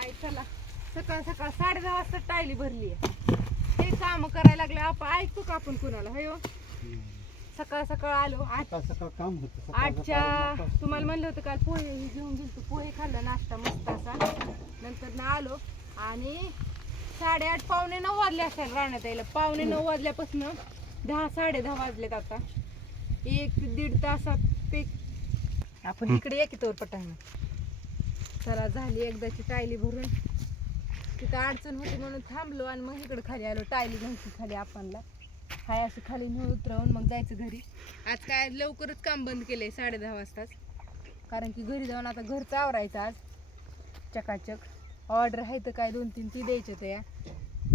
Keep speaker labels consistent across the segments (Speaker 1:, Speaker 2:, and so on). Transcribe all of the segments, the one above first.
Speaker 1: काय चला. सकाळ सकाळ साडे दहा वाजता टायली भरली हे काम करायला लागले आपण ऐकतो का आपण कुणाला? हो? सकाळ सकाळ आलो. आठ
Speaker 2: सकाळ काम होतं
Speaker 1: आठच्या तुम्हाला म्हणलं होतं काल पोहे हे घेऊन गेलतो पोहे खाल्ला नाश्ता मस्त असा. नंतर ना आलो आणि साडेआठ पावणे नऊ वाजले असेल राहण्यात यायला. पावणे नऊ वाजल्यापासून दहा साडे दहा वाजलेत आता. एक दीड तासात ते आपण इकडे या की तोर पटांना चला झाली एकदाची टायली भरून. तिथं अडचण होती म्हणून थांबलो आणि मग इकडं खाली आलो. टायली नव्हती खाली आपणला. हाय असं खाली नेऊन उतरवून मग जायचं घरी. आज काय लवकरच काम बंद केलं साडे दहा वाजताच. कारण की घरी जाऊन आता घर चावरायचं आज. चकाचक. ऑर्डर आहे तर काय दोन तीन ती द्यायचं त्या.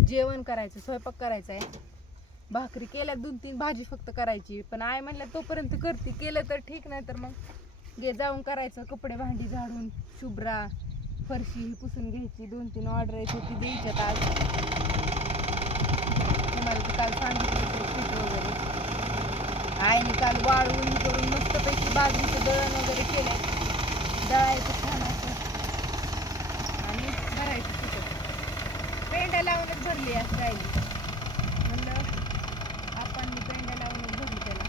Speaker 1: जेवण करायचं स्वयंपाक करायचा आहे. भाकरी केल्या दोन तीन भाजी फक्त करायची. पण आय म्हणल्या तोपर्यंत करते. केलं तर ठीक नाही तर मग गे जाऊन करायचं कपडे भांडी झाडून शुभ्रा फरशी ही पुसून घ्यायची. दोन तीन ऑर्डर आहे ती द्यायच्यात आज. तुम्हाला तर काल सांगितलं वगैरे. आईने काल वाळवून करून मस्तपैकी बाजरीचं दळण वगैरे केलं दळायचं छान असं. आणि भरायचं तिथं पेंड्या लावूनच भरली असं राहिली म्हणलं आपण पेंड्या लावूनच भरली त्याला.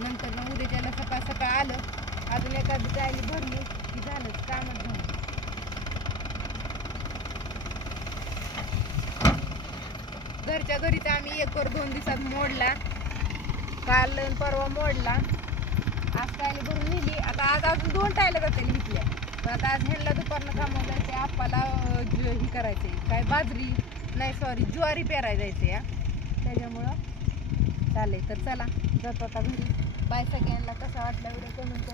Speaker 1: नंतर मग उद्याच्याला सकाळ सकाळ अजून एखादी जायली भरली की झालंच कामच झालं. घरच्या घरी तर आम्ही एक वर दोन दिवसात मोडला. काल आणि परवा मोडला. आज टायला भरून नेली. आता आज अजून दोन टायला जातील घेतल्या पण आता आज ह्यांना दुपारनं कामावर जायचे आप्पाला हे करायचे काय बाजरी? नाही सॉरी ज्वारी पेरायला जायचे या त्याच्यामुळं चालेल. तर चला जातो आता घरी. बाय सगळ्यांना. कसा वाटला एवढं कमेंट करून?